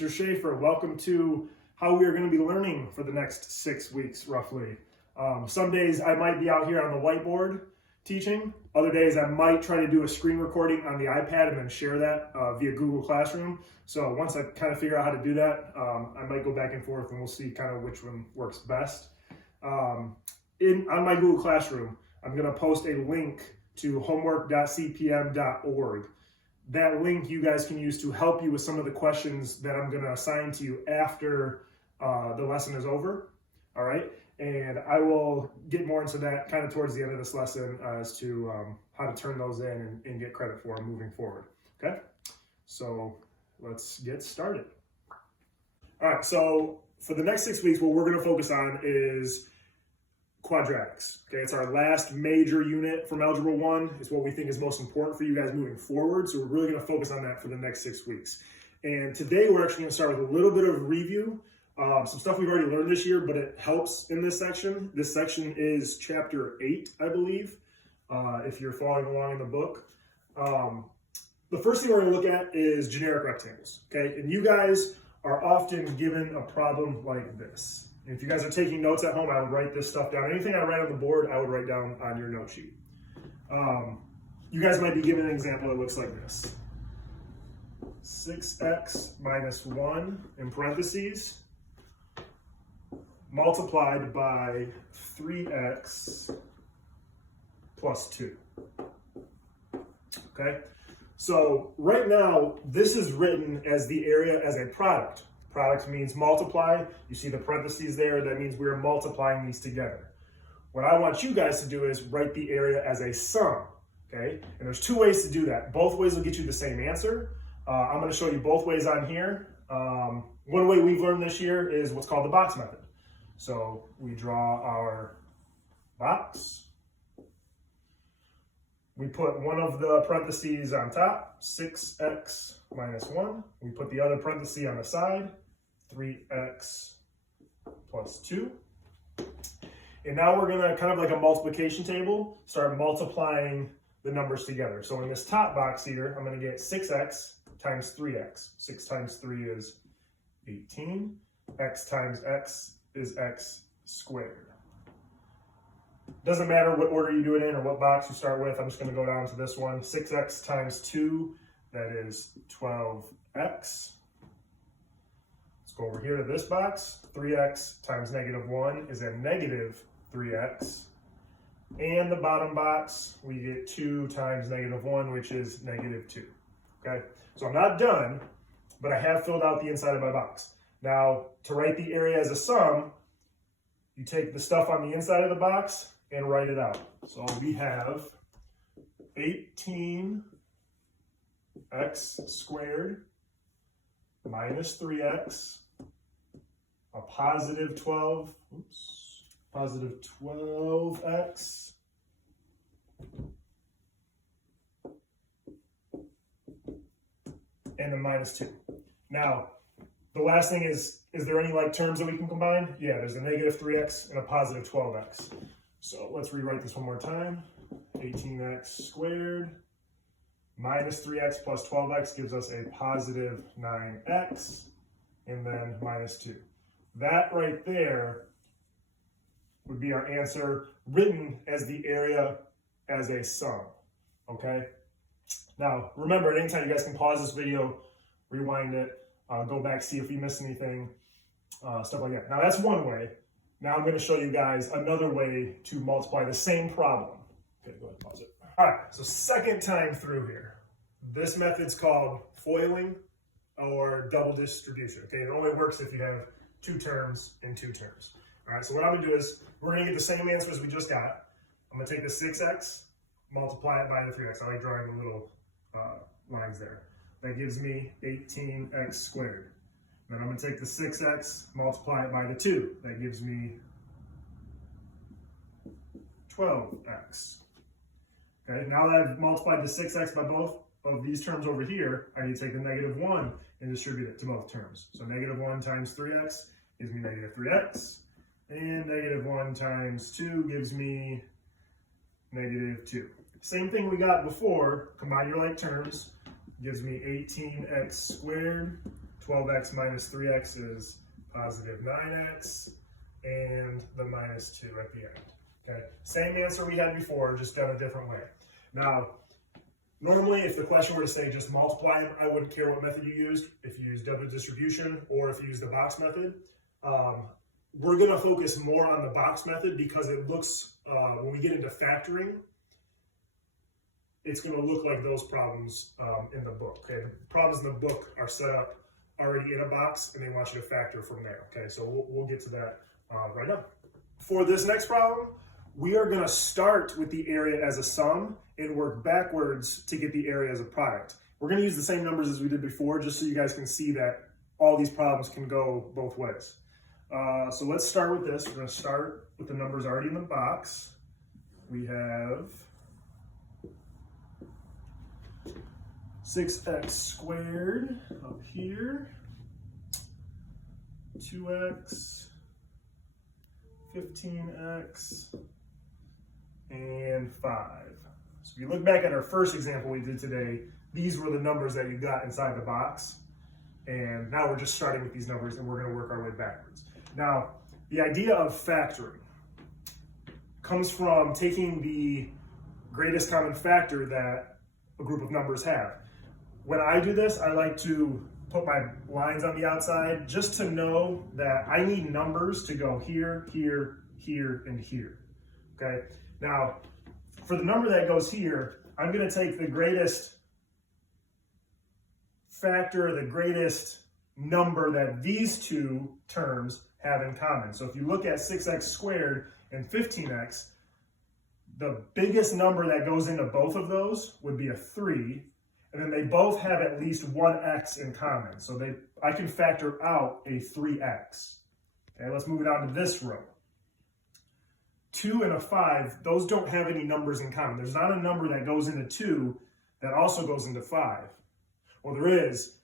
Mr. Schaefer. Welcome to how we are going to be learning for the next 6 weeks, roughly. Some days I might be out here on the whiteboard teaching. Other days I might try to do a screen recording on the iPad and then share that via Google Classroom. So once I kind of figure out how to do that, I might go back and forth and we'll see kind of which one works best. On my Google Classroom, I'm going to post a link to homework.cpm.org. That link you guys can use to help you with some of the questions that I'm going to assign to you after the lesson is over. All right. And I will get more into that kind of towards the end of this lesson as to how to turn those in and get credit for them moving forward. Okay. So let's get started. All right. So for the next 6 weeks, what we're going to focus on is quadratics. Okay, it's our last major unit from Algebra 1. It's what we think is most important for you guys moving forward. So we're really going to focus on that for the next 6 weeks. And today we're actually going to start with a little bit of review. Some stuff we've already learned this year, but it helps in this section. This section is chapter 8, I believe, if you're following along in the book. The first thing we're going to look at is generic rectangles. Okay, and you guys are often given a problem like this. If you guys are taking notes at home, I would write this stuff down. Anything I write on the board, I would write down on your note sheet. You guys might be given an example that looks like this. 6x minus 1 in parentheses multiplied by 3x plus 2. Okay? So right now, this is written as the area as a product. Product means multiply. You see the parentheses there. That means we're multiplying these together. What I want you guys to do is write the area as a sum. Okay? And there's two ways to do that. Both ways will get you the same answer. I'm going to show you both ways on here. One way we've learned this year is what's called the box method. So we draw our box. We put one of the parentheses on top, 6x minus 1. We put the other parenthesis on the side, 3x plus 2. And now we're going to, kind of like a multiplication table, start multiplying the numbers together. So in this top box here, I'm going to get 6x times 3x. 6 times 3 is 18. X times x is x squared. Doesn't matter what order you do it in or what box you start with. I'm just going to go down to this one. 6x times 2, that is 12x. Let's go over here to this box. 3x times negative 1 is a negative 3x. And the bottom box, we get 2 times negative 1, which is negative 2. Okay, so I'm not done, but I have filled out the inside of my box. Now, to write the area as a sum, you take the stuff on the inside of the box and write it out. So we have 18x squared minus 3x, a positive 12x, and a minus 2. Now, the last thing is there any like terms that we can combine? Yeah, there's a negative 3x and a positive 12x. So let's rewrite this one more time. 18x squared minus 3x plus 12x gives us a positive 9x and then minus 2. That right there would be our answer written as the area as a sum. Okay? Now, remember, at any time you guys can pause this video, rewind it, go back, see if you missed anything, stuff like that. Now, that's one way. Now I'm going to show you guys another way to multiply the same problem. Okay, go ahead and pause it. All right, so second time through here. This method's called foiling or double distribution. Okay, it only works if you have two terms and two terms. All right, so what I'm going to do is we're going to get the same answer as we just got. I'm going to take the 6x, multiply it by the 3x. I like drawing the little lines there. That gives me 18x squared. Then I'm going to take the 6x, multiply it by the 2. That gives me 12x. Okay, now that I've multiplied the 6x by both of these terms over here, I need to take the negative 1 and distribute it to both terms. So negative 1 times 3x gives me negative 3x. And negative 1 times 2 gives me negative 2. Same thing we got before, combine your like terms, gives me 18x squared 12x minus 3x is positive 9x, and the minus 2 at the end. Okay, same answer we had before, just done a different way. Now, normally if the question were to say just multiply, I wouldn't care what method you used, if you use double distribution or if you use the box method. We're going to focus more on the box method because it looks, when we get into factoring, it's going to look like those problems in the book. Okay, the problems in the book are set up already in a box, and they want you to factor from there. Okay, so we'll get to that right now. For this next problem, we are going to start with the area as a sum and work backwards to get the area as a product. We're going to use the same numbers as we did before, just so you guys can see that all these problems can go both ways. So let's start with this. We're going to start with the numbers already in the box. We have 6x squared up here, 2x, 15x, and 5. So if you look back at our first example we did today, these were the numbers that you got inside the box. And now we're just starting with these numbers, and we're going to work our way backwards. Now, the idea of factoring comes from taking the greatest common factor that a group of numbers have. When I do this, I like to put my lines on the outside just to know that I need numbers to go here, here, here, and here. Okay? Now, for the number that goes here, I'm going to take the greatest factor, the greatest number that these two terms have in common. So if you look at 6x squared and 15x, the biggest number that goes into both of those would be a 3, and then they both have at least one x in common. So I can factor out a 3x. Okay, let's move it on to this row. 2 and a 5, those don't have any numbers in common. There's not a number that goes into 2 that also goes into 5. Well, there is,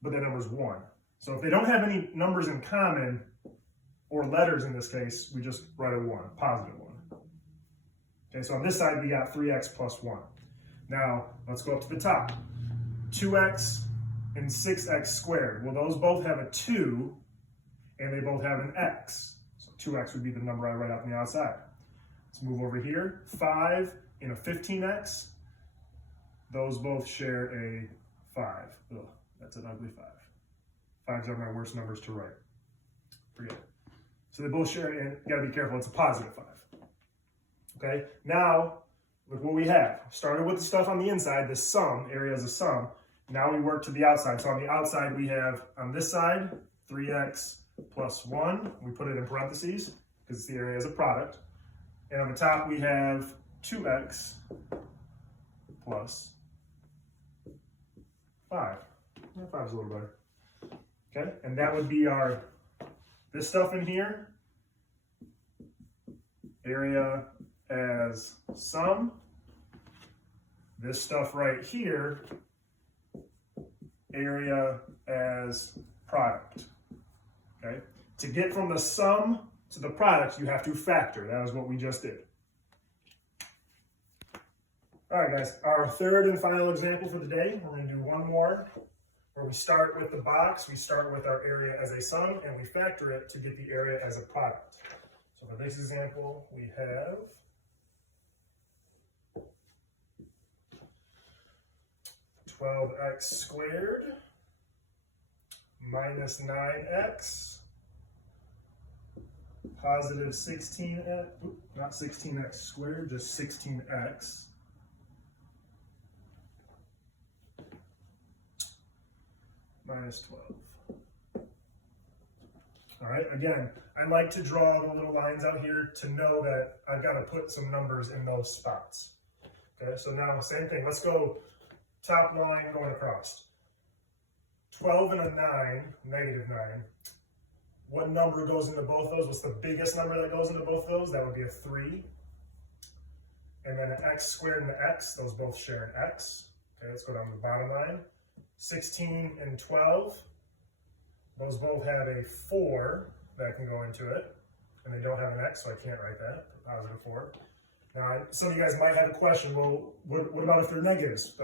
but that number's 1. So if they don't have any numbers in common, or letters in this case, we just write a 1, a positive 1. Okay, so on this side, we got 3x plus 1. Now, let's go up to the top. 2x and 6x squared. Well, those both have a 2, and they both have an x. So 2x would be the number I write out on the outside. Let's move over here. 5 and a 15x. Those both share a 5. Ugh, that's an ugly 5. 5s are my worst numbers to write. Forget it. So they both share, and you gotta be careful, it's a positive 5. Okay, now, look what we have. Started with the stuff on the inside, the sum, area is a sum. Now we work to the outside. So on the outside, we have, on this side, 3x plus 1. We put it in parentheses, because it's the area as a product. And on the top, we have 2x plus 5. 5 is a little better. Okay, and that would be our, this stuff in here, area as sum. This stuff right here, area as product. Okay, to get from the sum to the product, you have to factor. That is what we just did. All right, guys, our third and final example for the day. We're going to do one more where we start with the box, we start with our area as a sum, and we factor it to get the area as a product. So for this example, we have 12x squared minus 9x positive 16x, not 16x squared, just 16x minus 12. All right, again, I like to draw the little lines out here to know that I've got to put some numbers in those spots. Okay, so now same thing. Let's go top line going across. 12 and a 9, negative 9. What number goes into both those? What's the biggest number that goes into both those? That would be a 3. And then an x squared and an x, those both share an x. Okay, let's go down to the bottom line. 16 and 12, those both have a 4 that can go into it, and they don't have an x, so I can't write that, positive 4. Now, some of you guys might have a question, well, what about if they're negatives?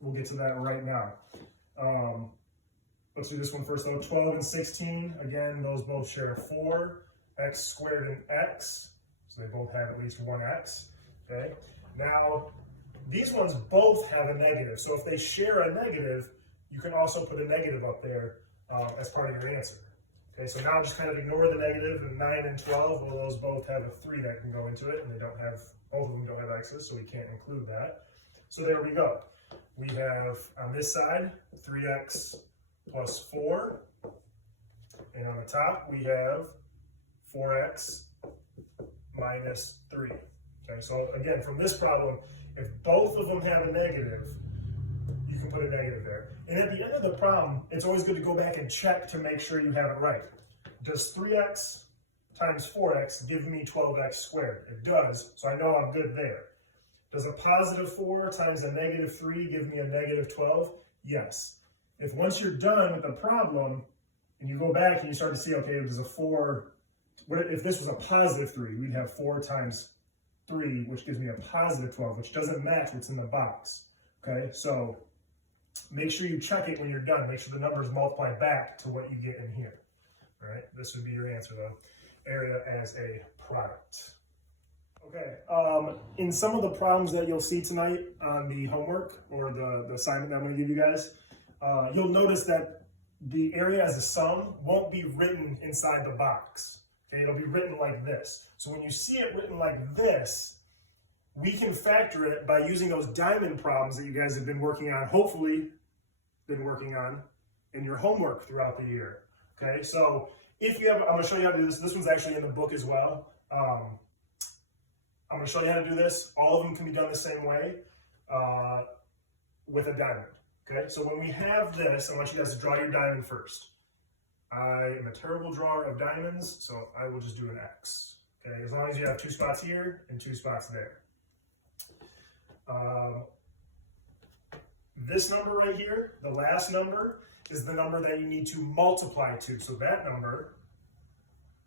We'll get to that right now. Let's do this one first though. 12 and 16, again, those both share 4, x squared and x, so they both have at least one x, okay? Now, these ones both have a negative, so if they share a negative, you can also put a negative up there as part of your answer. Okay, so now just kind of ignore the negative, and 9 and 12, well, those both have a 3 that can go into it, and they don't have, both of them don't have x's, so we can't include that. So there we go. We have, on this side, 3x plus 4, and on the top, we have 4x minus 3. Okay, so again, from this problem, if both of them have a negative, you can put a negative there. And at the end of the problem, it's always good to go back and check to make sure you have it right. Does 3x times 4x give me 12x squared? It does, so I know I'm good there. Does a positive 4 times a negative 3 give me a negative 12? Yes. If once you're done with the problem, and you go back and you start to see, okay, there's a 4, if this was a positive 3, we'd have 4 times 3, which gives me a positive 12, which doesn't match what's in the box. Okay, so make sure you check it when you're done. Make sure the numbers multiply back to what you get in here. All right, this would be your answer though. Area as a product. Okay, in some of the problems that you'll see tonight on the homework or the assignment that I'm going to give you guys, you'll notice that the area as a sum won't be written inside the box. Okay, it'll be written like this. So when you see it written like this, we can factor it by using those diamond problems that you guys have been working on, hopefully been working on in your homework throughout the year. Okay, so if you have, I'm going to show you how to do this. This one's actually in the book as well. I'm going to show you how to do this. All of them can be done the same way with a diamond. Okay, so when we have this, I want you guys to draw your diamond first. I am a terrible drawer of diamonds, so I will just do an X. Okay, as long as you have 2 spots here and 2 spots there. This number right here, the last number, is the number that you need to multiply to. So that number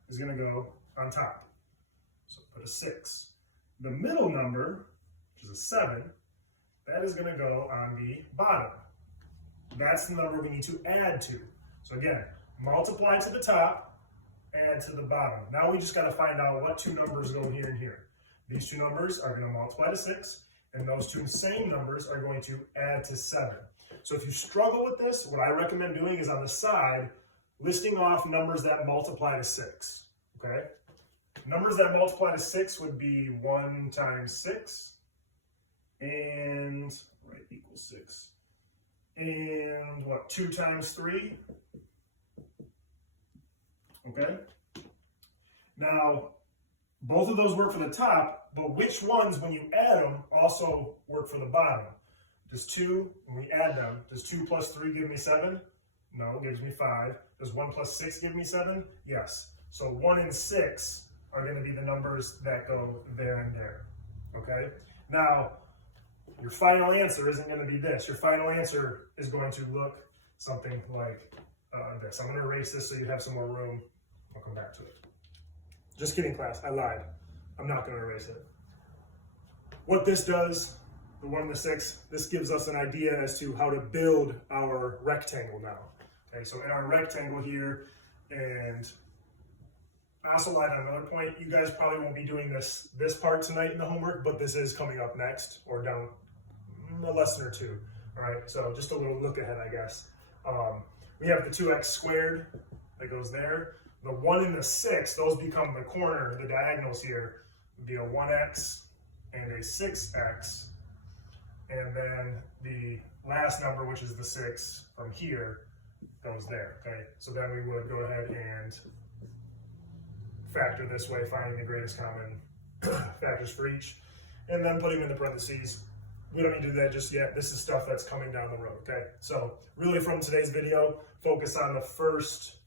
is going to go on top. So put a 6. The middle number, which is a 7, that is going to go on the bottom. That's the number we need to add to. So again, multiply to the top, add to the bottom. Now we just got to find out what 2 numbers go here and here. These 2 numbers are going to multiply to 6, and those 2 same numbers are going to add to 7. So if you struggle with this, what I recommend doing is on the side, listing off numbers that multiply to 6. Okay? Numbers that multiply to 6 would be 1 times 6, and right equals 6. And what, 2 times 3? Okay? Now, both of those work for the top, but which ones, when you add them, also work for the bottom? Does 2, when we add them, does 2 plus 3 give me 7? No, it gives me 5. Does 1 plus 6 give me 7? Yes. So 1 and 6 are going to be the numbers that go there and there. Okay? Now, your final answer isn't going to be this. Your final answer is going to look something like this. I'm going to erase this so you have some more room. I'll come back to it. Just kidding, class. I lied. I'm not going to erase it. What this does, the 1 and the 6, this gives us an idea as to how to build our rectangle now. Okay, so in our rectangle here, and I also lied on another point. You guys probably won't be doing this part tonight in the homework, but this is coming up next, or down a lesson or 2. All right, so just a little look ahead, I guess. We have the 2x squared that goes there. The 1 and the 6, those become the corner, the diagonals here, would be a 1x and a 6x. And then the last number, which is the 6 from here, goes there, okay? So then we would go ahead and factor this way, finding the greatest common factors for each, and then putting in the parentheses. We don't need to do that just yet. This is stuff that's coming down the road, okay? So really from today's video, focus on the first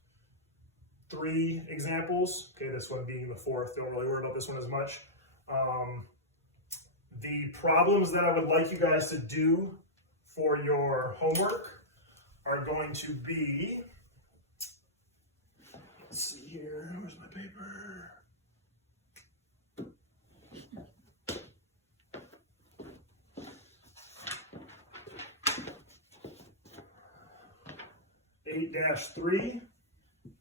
3 examples. Okay, this one being the 4th. Don't really worry about this one as much. The problems that I would like you guys to do for your homework are going to be, let's see here, where's my paper? 8-3,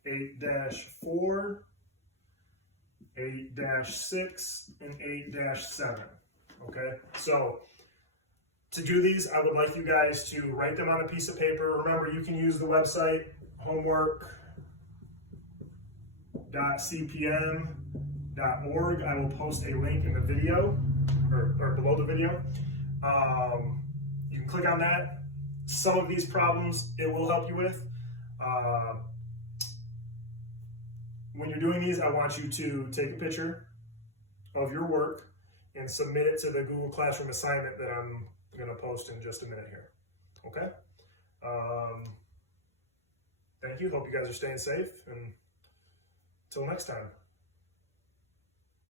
8-4, 8-6, and 8-7. Okay, so to do these, I would like you guys to write them on a piece of paper. Remember, you can use the website homework.cpm.org. I will post a link in the video or below the video. You can click on that. Some of these problems it will help you with. When you're doing these, I want you to take a picture of your work and submit it to the Google Classroom assignment that I'm going to post in just a minute here. Okay? Thank you. Hope you guys are staying safe. And until next time.